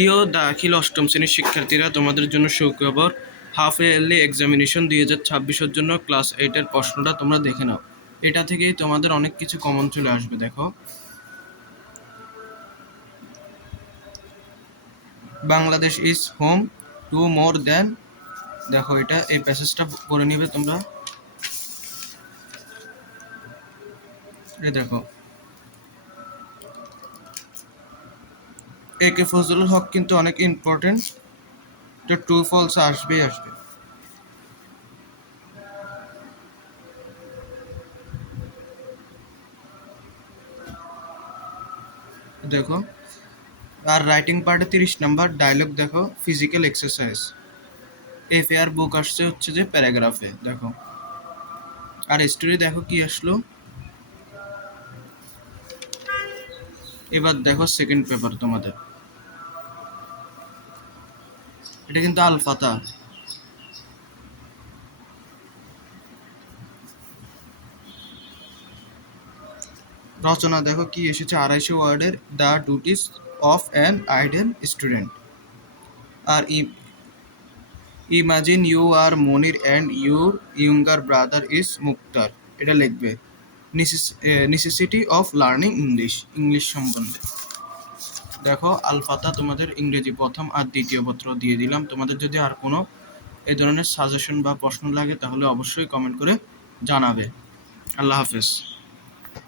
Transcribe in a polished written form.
প্রিয় দাখিল অষ্টম শ্রেণীর শিক্ষার্থীরা, তোমাদের জন্য সুখবর। হাফ ইয়ারলি এক্সামিনেশন 2026-এর জন্য ক্লাস 8-এর প্রশ্নটা তোমরা দেখে নাও। এটা থেকেই তোমাদের অনেক কিছু কমন চলে আসবে। দেখো, Bangladesh is home to more than, দেখো এটা এই প্যাসেজটা পড়ে নিবে তোমরা। এই দেখো, এ কে ফজলুল হক কিন্তু অনেক ইম্পর্টেন্ট, তো ট্রু ফলস আসবেই আসবে। দেখো, আর রাইটিং পার্টে 30 নাম্বার ডায়লগ। দেখো, ফিজিক্যাল এক্সারসাইজ। এফএআর বুক আসছে হচ্ছে যে প্যারাগ্রাফে। দেখো, আর স্টোরি দেখো কি আসলো। এবার দেখো সেকেন্ড পেপার তোমাদের, এটা কিন্তু আল ফাতা। রচনা দেখো কি এসেছে, 250 ওয়ার্ডের, the duties of an ideal student. আর imagine you are Monir and your younger brother is Muktar. এটা লিখবে। নেসেসিটি অফ লার্নিং ইংলিশ সম্বন্ধে। দেখো, আল ফাতা তোমাদের ইংরেজি প্রথম আর দ্বিতীয় পত্র দিয়ে দিলাম। তোমাদের যদি আর কোনো এই ধরনের সাজেশন বা প্রশ্ন লাগে তাহলে অবশ্যই কমেন্ট করে জানাবে। আল্লাহ হাফেজ।